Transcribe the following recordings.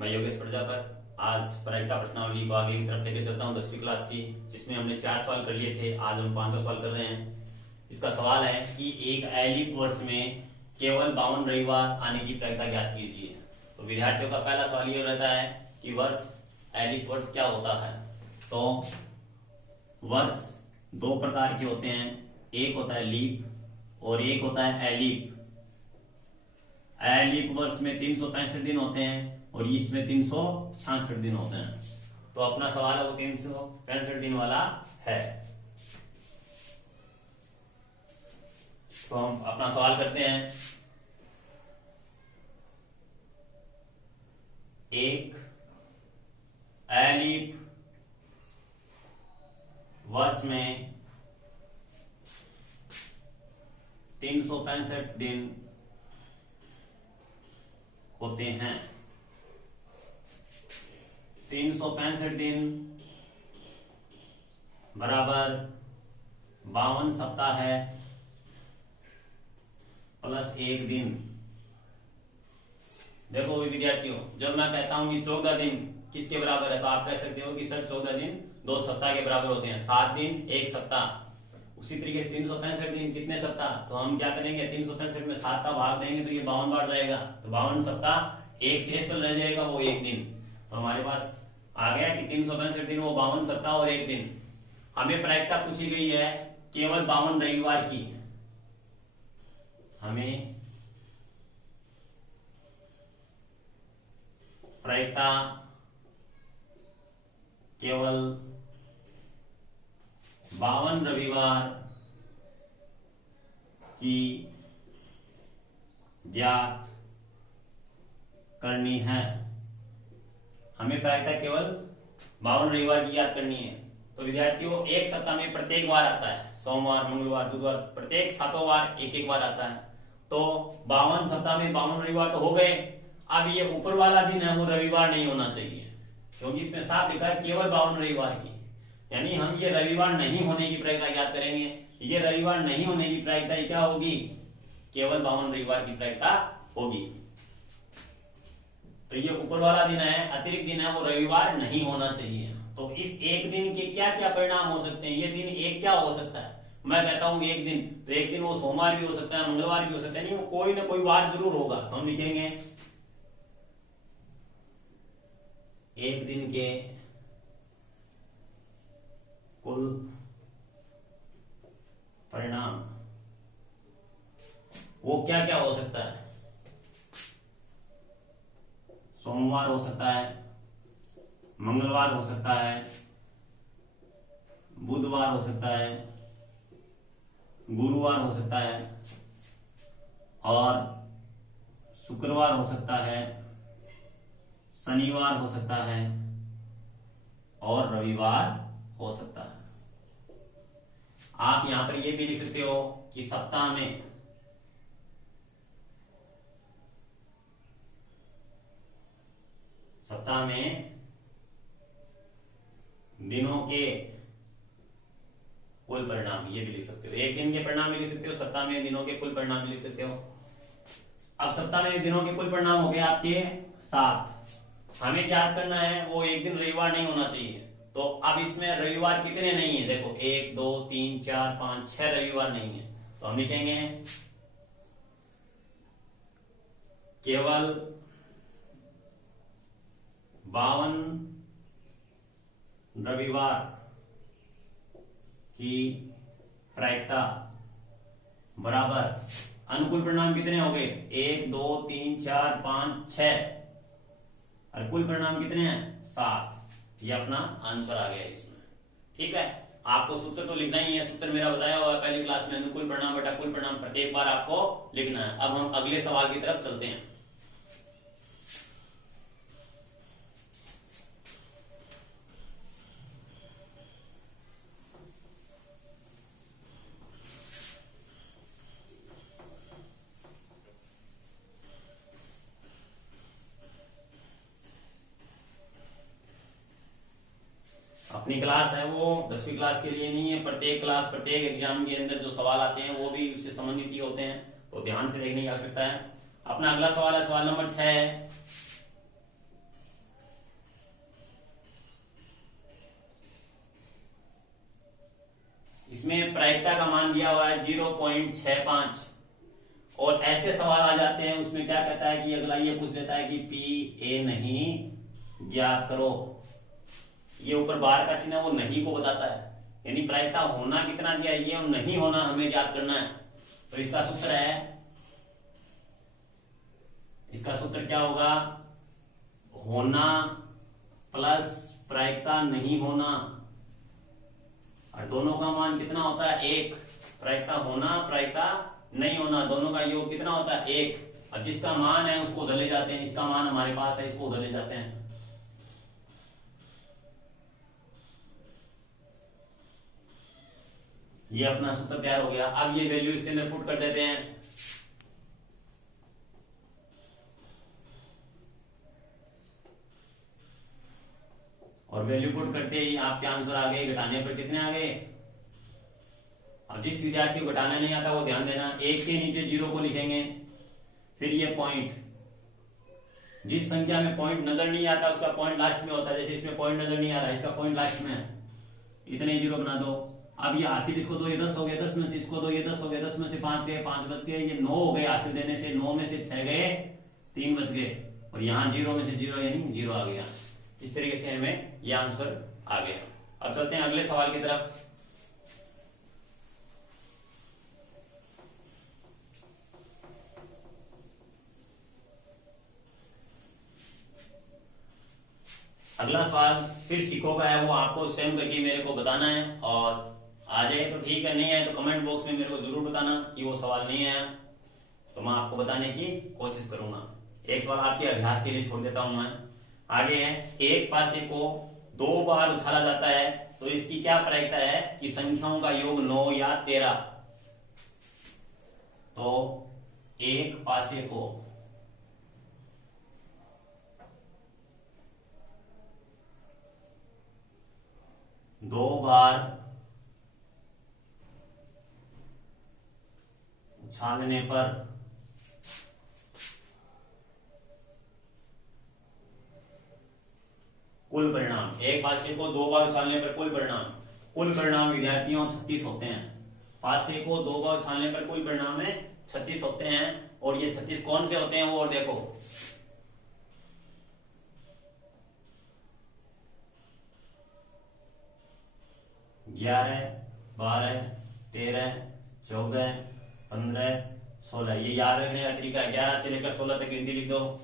मैं योगेश प्रजापत आज प्रायिकता प्रश्नावली को आगे की तरफ लेकर चलता हूँ 10वीं क्लास की, जिसमें हमने 4 सवाल कर लिए थे। आज हम 5वां सवाल कर रहे हैं। इसका सवाल है कि एक एलिफ वर्ष में केवल 52 रविवार आने की प्रायिकता ज्ञात कीजिए। तो विद्यार्थियों का पहला सवाल ये रहता है कि एलिफ वर्ष क्या होता है। तो वर्ष दो प्रकार के होते हैं, एक होता है लीप और एक होता है एलिफ। एलिफ वर्ष में 365 दिन होते हैं और इसमें 366 दिन होते हैं। तो अपना सवाल है वो 365 दिन वाला है। तो हम अपना सवाल करते हैं। एक एलिफ वर्ष में 365 दिन होते हैं। 365 दिन बराबर 52 सप्ताह है प्लस 1 दिन। देखो विद्यार्थियों, जब मैं कहता हूं कि 14 दिन किसके बराबर है, तो आप कह सकते हो कि सर 14 दिन 2 सप्ताह के बराबर होते हैं। 7 दिन 1 सप्ताह। उसी तरीके से 365 दिन कितने सप्ताह, तो हम क्या करेंगे, 365 में 7 का भाग देंगे तो ये 52 बार जाएगा। तो 52 सप्ताह एक शेष पर रह जाएगा, वो 1 दिन। तो हमारे पास आ गया कि 365 दिन वो 52 सप्ताह और 1 दिन। हमें प्रायिकता पूछी गई है केवल 52 रविवार की। हमें प्रायिकता केवल 52 रविवार की ज्ञात करनी है। हमें प्रायिकता केवल 52 रविवार की याद करनी है। तो विद्यार्थियों, एक सप्ताह में प्रत्येक बार आता है, सोमवार, मंगलवार, बुधवार, प्रत्येक 7 बार एक बार आता है। तो 52 सप्ताह में 52 रविवार तो हो गए। अब ये ऊपर वाला दिन है वो रविवार नहीं होना चाहिए, क्योंकि इसमें साफ लिखा है केवल 52 रविवार की। यानी हम ये रविवार नहीं होने की प्रायिकता याद करेंगे। ये रविवार नहीं होने की प्रायिकता क्या होगी, केवल 52 रविवार की प्रायिकता होगी। तो ये ऊपर वाला दिन है, अतिरिक्त दिन है, वो रविवार नहीं होना चाहिए। तो इस एक दिन के क्या क्या परिणाम हो सकते हैं। ये दिन एक क्या हो सकता है, मैं कहता हूं एक दिन, तो एक दिन वो सोमवार भी हो सकता है, मंगलवार भी हो सकता है, नहीं वो कोई ना कोई वार जरूर होगा। तो हम लिखेंगे एक दिन के कुल परिणाम वो क्या क्या हो सकता है। सोमवार हो सकता है, मंगलवार हो सकता है, बुधवार हो सकता है, गुरुवार हो सकता है और शुक्रवार हो सकता है, शनिवार हो सकता है और रविवार हो सकता है। आप यहां पर यह भी लिख सकते हो कि सप्ताह में दिनों के कुल परिणाम, ये भी लिख सकते हो। एक दिन के परिणाम भी लिख सकते हो, सप्ताह में दिनों के कुल परिणाम भी लिख सकते हो। अब सप्ताह में दिनों के कुल परिणाम हो गए आपके 7। हमें याद करना है वो एक दिन रविवार नहीं होना चाहिए। तो अब इसमें रविवार कितने नहीं है, देखो 1 2 3 4 5 6 रविवार नहीं है। तो हम लिखेंगे केवल 52 रविवार की प्रायिकता बराबर अनुकूल परिणाम कितने हो गए, 1 2 3 4 5 6 और कुल परिणाम कितने हैं 7। ये अपना आंसर आ गया इसमें। ठीक है, आपको सूत्र तो लिखना ही है। सूत्र मेरा बताया हुआ है पहली क्लास में, अनुकूल परिणाम बटा कुल परिणाम प्रत्येक बार आपको लिखना है। अब हम अगले सवाल की तरफ चलते हैं। अपनी क्लास है वो 10वीं क्लास के लिए नहीं है। प्रत्येक क्लास, प्रत्येक एग्जाम के अंदर जो सवाल आते हैं वो भी उससे संबंधित ही होते हैं, तो ध्यान से देखने की आवश्यकता है। अपना अगला सवाल है, सवाल नंबर 6 है इसमें प्रायिकता का मान दिया हुआ है 0.65 और ऐसे सवाल आ जाते हैं उसमें क्या कहता है कि अगला ये पूछ लेता है कि पी ए नहीं ज्ञात करो। ये ऊपर बाहर का चिन्ह वो नहीं को बताता है, यानी प्रायिकता होना कितना दिया है ये और नहीं होना हमें ज्ञात करना है। तो इसका सूत्र है, इसका सूत्र क्या होगा, होना प्लस प्रायिकता नहीं होना, और दोनों का मान कितना होता है 1। प्रायिकता होना प्रायिकता नहीं होना दोनों का योग कितना होता है 1। अब जिसका मान है उसको उधर ले जाते हैं, इसका मान हमारे पास है इसको उधर ले जाते हैं। ये अपना सूत्र तैयार हो गया। अब ये वैल्यू इसके अंदर पुट कर देते हैं। और वैल्यू पुट करते ही आपके आंसर आ गए, घटाने पर कितने आ गए। अब जिस विद्यार्थी को घटाना नहीं आता वो ध्यान देना, 1 के नीचे 0 को लिखेंगे, फिर ये पॉइंट, जिस संख्या में पॉइंट नजर नहीं आता उसका पॉइंट लास्ट में होता है। जैसे इसमें पॉइंट नजर नहीं आ रहा, इसका पॉइंट लास्ट में है, इतने 0 बना दो। अब ये हासिल इसको दो, ये 10 हो गए, 10 में से इसको दो, ये 10 हो गए, 10 में से 5 गए, 5 बच गए, ये 9 हो गए हासिल देने से, 9 में से 6 गए, 3 बच गए, और यहाँ 0 में से 0 यानी 0 आ गया। इस तरीके से हमें यह आंसर आ गया। अब चलते हैं अगले सवाल की तरफ। अगला सवाल फिर सीखो का है, वो आपको स्वयं करके मेरे को बताना है, और आ जाए तो ठीक है, नहीं आए तो कमेंट बॉक्स में मेरे को जरूर बताना कि वो सवाल नहीं आया, तो मैं आपको बताने की कोशिश करूंगा। एक सवाल आपके अभ्यास के लिए छोड़ देता हूं मैं। आगे है, एक पासे को 2 बार उछाला जाता है तो इसकी क्या प्रायिकता है कि संख्याओं का योग 9 या 13। तो एक पासे को 2 बार उछालने पर कुल परिणाम, एक पासे को 2 बार उछालने पर कुल परिणाम विद्यार्थियों 36 होते हैं। पासे को 2 बार उछालने पर कुल परिणाम में 36 होते हैं, और ये 36 कौन से होते हैं वो और देखो। 11, 12, 13, 14, 15, 16। ये याद रखने का तरीका है, 11 से लेकर 16 तक गिनती लिख दो।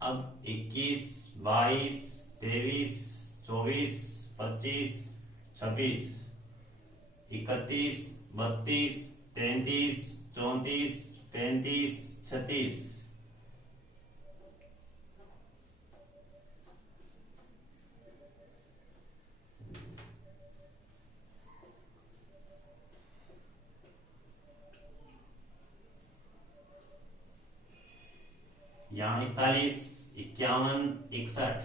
अब 21, 22, 23, 24, 25, 26, 31, 32, 33, 34, 35, 36। यहाँ 41, 51, 61,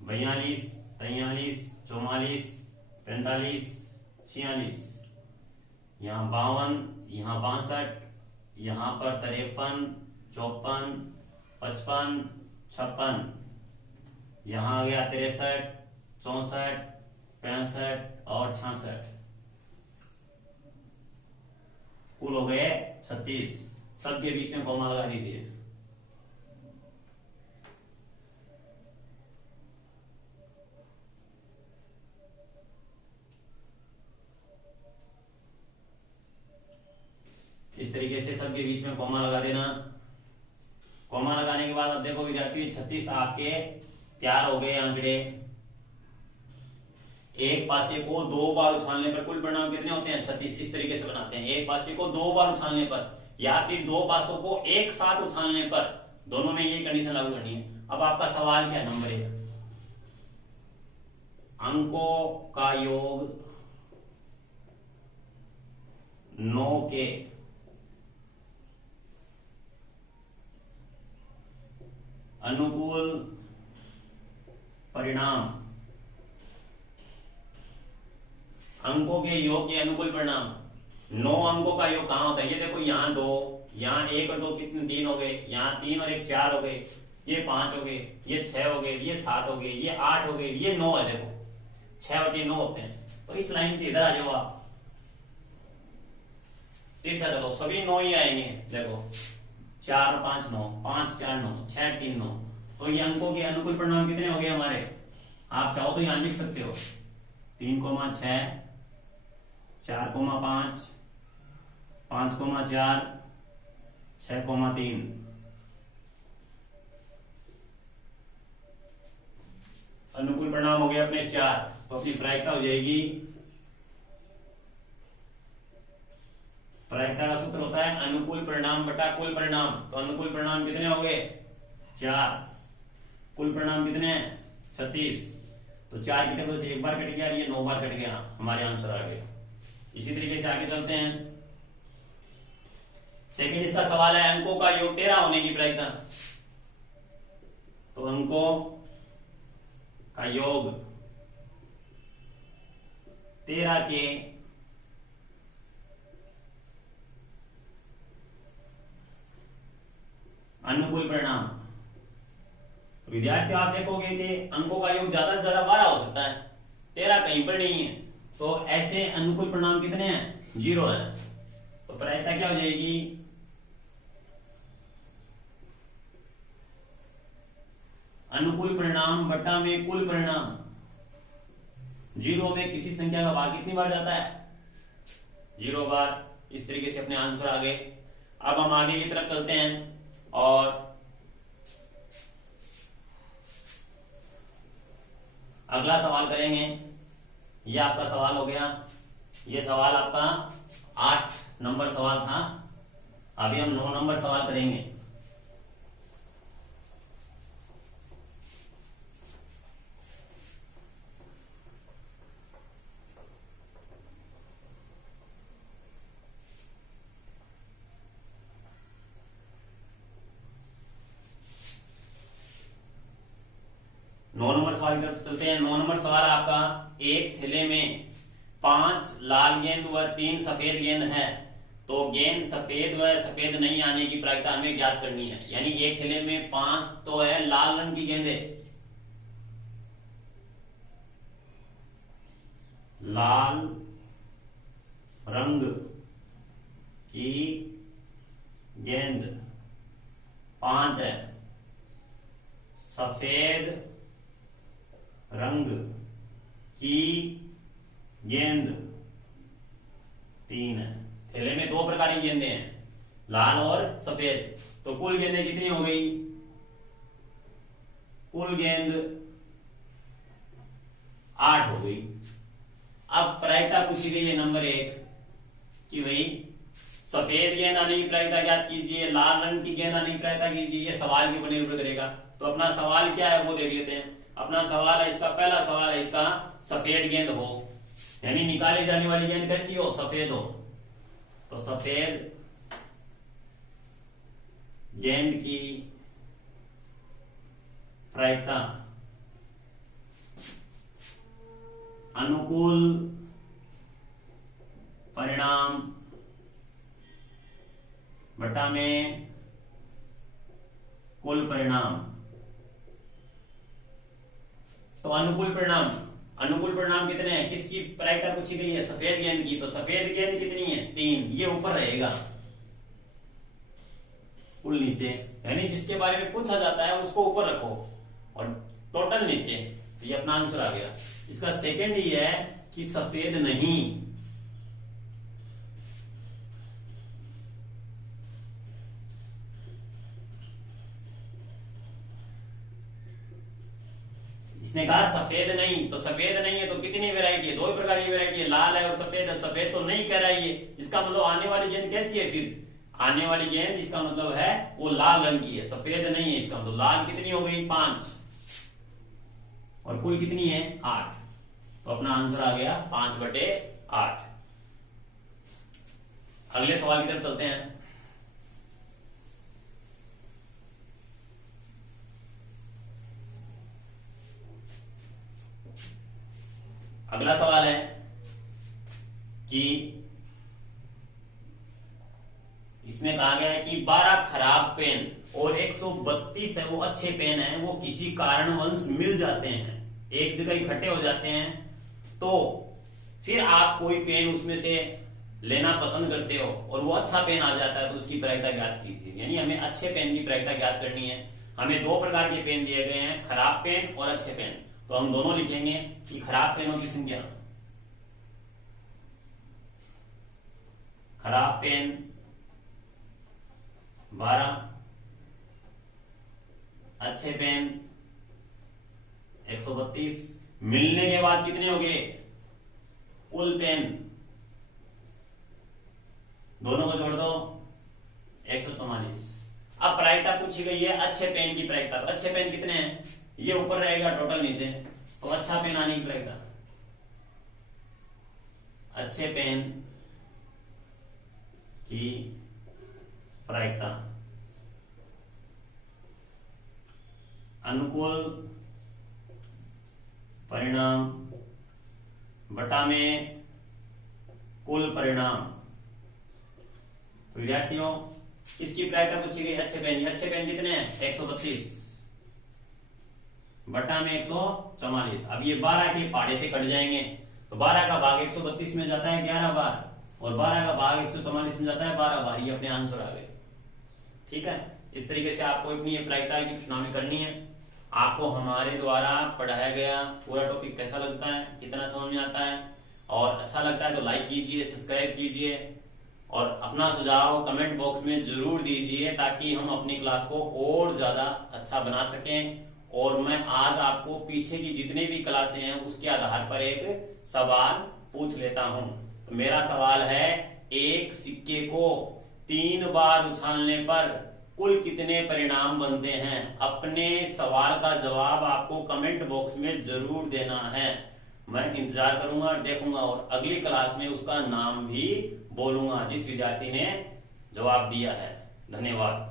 42, 43, 44, 45, 46, यहाँ 52, यहाँ 62, यहाँ पर 53, 54, 55, 56, यहाँ आ गया 63, 64, 65 और 66, कुल हो गए 36। सबके बीच में कॉमा लगा दीजिए। इस तरीके से सबके बीच में कॉमा लगा देना। कॉमा लगाने के बाद अब देखो विद्यार्थी 36 आपके तैयार हो गए आंकड़े। एक पासे को 2 बार उछालने पर कुल परिणाम कितने होते हैं 36। इस तरीके से बनाते हैं, एक पासे को 2 बार उछालने पर या फिर 2 पासों को एक साथ उछालने पर, दोनों में ये कंडीशन लागू करनी है। अब आपका सवाल क्या है, नंबर 1, अंकों का योग 9 के अनुकूल परिणाम, अंकों के योग के अनुकूल परिणाम। 9 अंकों का योग कहां होता है, ये देखो यहां 2, यहाँ 1 और 2 कितने 3 हो गए, यहाँ 3 और 1 4 हो गए, ये 5 हो गए, ये 6 हो गए, ये 7 हो गए, ये 8 हो गए, ये 9 है। देखो 6 और 3 9 होते हैं। तो इस लाइन से इधर आ जाओ आप, तिरछा चलो, सभी 9 ही आएंगे। देखो 4 और 5 9, 5 4 9, 6 3 9। तो ये अंकों के अनुकूल परिणाम कितने हो गए हमारे? आप चाहो तो यहां लिख सकते हो 3,6, 4,5, 5,4, 6,3। अनुकूल परिणाम हो गए अपने 4। तो अपनी प्रायिकता हो जाएगी, प्रायिकता का सूत्र होता है अनुकूल परिणाम बटा कुल परिणाम। तो अनुकूल परिणाम कितने हो गए? 4। कुल परिणाम कितने हैं? 36। तो 4 की टेबल से एक बार कट गया, ये 9 बार कट गया, हमारे आंसर आ गया। इसी तरीके से आगे चलते हैं। सेकंड इसका सवाल है अंकों का योग 13 होने की प्रायिकता। तो अंकों का योग 13 के अनुकूल परिणाम। तो विद्यार्थी आप देखोगे कि अंकों का योग ज्यादा से ज्यादा 12 हो सकता है, 13 कहीं पर नहीं है। तो ऐसे अनुकूल परिणाम कितने हैं? 0 है। तो प्रायिकता क्या हो जाएगी? अनुकूल परिणाम बटा में कुल परिणाम। 0 में किसी संख्या का भाग कितनी बार जाता है? 0 बार। इस तरीके से अपने आंसर आ गए। अब हम आगे की तरफ चलते हैं और अगला सवाल करेंगे। ये आपका सवाल हो गया। ये सवाल आपका 8 नंबर सवाल था। अभी हम 9 नंबर सवाल करेंगे। नौ नंबर सवाल की तरफ चलते हैं। 9 नंबर सवाल आपका, एक थैले में 5 लाल गेंद व 3 सफेद गेंद है, तो गेंद सफेद व सफेद नहीं आने की प्रायिकता हमें ज्ञात करनी है। यानी एक थैले में 5 तो है लाल रंग की गेंदें, लाल रंग की गेंद 5 है, सफेद रंग की गेंद 3 है। थैले में 2 प्रकार की गेंदें हैं, लाल और सफेद। तो कुल गेंदें कितनी हो गई? कुल गेंद 8 हो गई। अब प्रायिकता पूछी गई है नंबर 1 कि भाई सफेद गेंद आने की प्रायिकता ज्ञात कीजिए, लाल रंग की गेंद आने की प्रायिकता कीजिए। ये सवाल के ऊपर निर्भर करेगा। तो अपना सवाल क्या है वो देख लेते हैं। अपना सवाल है, इसका पहला सवाल है इसका, सफेद गेंद हो, यानी निकाली जाने वाली गेंद कैसी हो? सफेद हो। तो सफेद गेंद की प्रायिकता अनुकूल परिणाम बटा में कुल परिणाम। तो अनुकूल परिणाम कितने हैं? किसकी प्रायिकता पूछी गई है? सफेद गेंद की। तो सफेद गेंद कितनी है? 3। ये ऊपर रहेगा, कुल नीचे, यानी जिसके बारे में पूछा जाता है उसको ऊपर रखो और टोटल नीचे। तो ये अपना आंसर आ गया। इसका सेकंड ये है कि सफेद नहीं। इसने कहा सफेद नहीं, तो सफेद नहीं है तो कितनी वैरायटी है? 2 प्रकार की वैरायटी है, लाल है और सफेद है। सफेद तो नहीं कह रहा है ये। इसका मतलब आने वाली गेंद कैसी है? फिर आने वाली गेंद इसका मतलब है वो लाल रंग की है, सफेद नहीं है। इसका मतलब लाल कितनी हो गई? 5 और कुल कितनी है? 8। तो अपना आंसर आ गया 5/8। अगले सवाल की तरफ चलते हैं। अगला सवाल है कि इसमें कहा गया है कि 12 खराब पेन और 132 है वो अच्छे पेन है, वो किसी कारणवश मिल जाते हैं, एक जगह इकट्ठे हो जाते हैं, तो फिर आप कोई पेन उसमें से लेना पसंद करते हो और वो अच्छा पेन आ जाता है तो उसकी प्रायिकता ज्ञात कीजिए। यानी हमें अच्छे पेन की प्रायिकता ज्ञात करनी है। हमें दो प्रकार के पेन दिए गए हैं, खराब पेन और अच्छे पेन। तो हम दोनों लिखेंगे कि खराब पेनों की संख्या, खराब पेन 12, अच्छे पेन 132। मिलने के बाद कितने हो गए? कुल पेन दोनों को जोड़ दो 144। अब प्रायिकता पूछी गई है अच्छे पेन की प्रायिकता। तो अच्छे पेन कितने हैं? ये ऊपर रहेगा टोटल नीचे, तो अच्छा पेन आने की प्रायिकता, अच्छे पेन की प्रायिकता अनुकूल परिणाम बटा में कुल परिणाम। तो विद्यार्थियों किसकी प्रायिकता पूछी गई? अच्छे पेन। अच्छे पेन कितने हैं? 132 बटा में 144। अब ये 12 के पाड़े से कट जाएंगे, तो 12 का भाग 132 में जाता है 11 बार और 12 का भाग 144 में जाता है 12 बार। ये अपने आंसर आ गए। ठीक है, इस तरीके से आपको अपनी प्रायिकता की प्रश्नावली करनी है। आपको हमारे द्वारा पढ़ाया गया पूरा टॉपिक कैसा लगता है, कितना समझ में आता है, और अच्छा लगता है तो लाइक कीजिए, सब्सक्राइब कीजिए और अपना सुझाव कमेंट बॉक्स में जरूर दीजिए ताकि हम अपनी क्लास को और ज्यादा अच्छा बना सकें। और मैं आज आपको पीछे की जितने भी क्लासें हैं उसके आधार पर एक सवाल पूछ लेता हूं। तो मेरा सवाल है, एक सिक्के को 3 बार उछालने पर कुल कितने परिणाम बनते हैं? अपने सवाल का जवाब आपको कमेंट बॉक्स में जरूर देना है। मैं इंतजार करूंगा और देखूंगा और अगली क्लास में उसका नाम भी बोलूंगा जिस विद्यार्थी ने जवाब दिया है। धन्यवाद।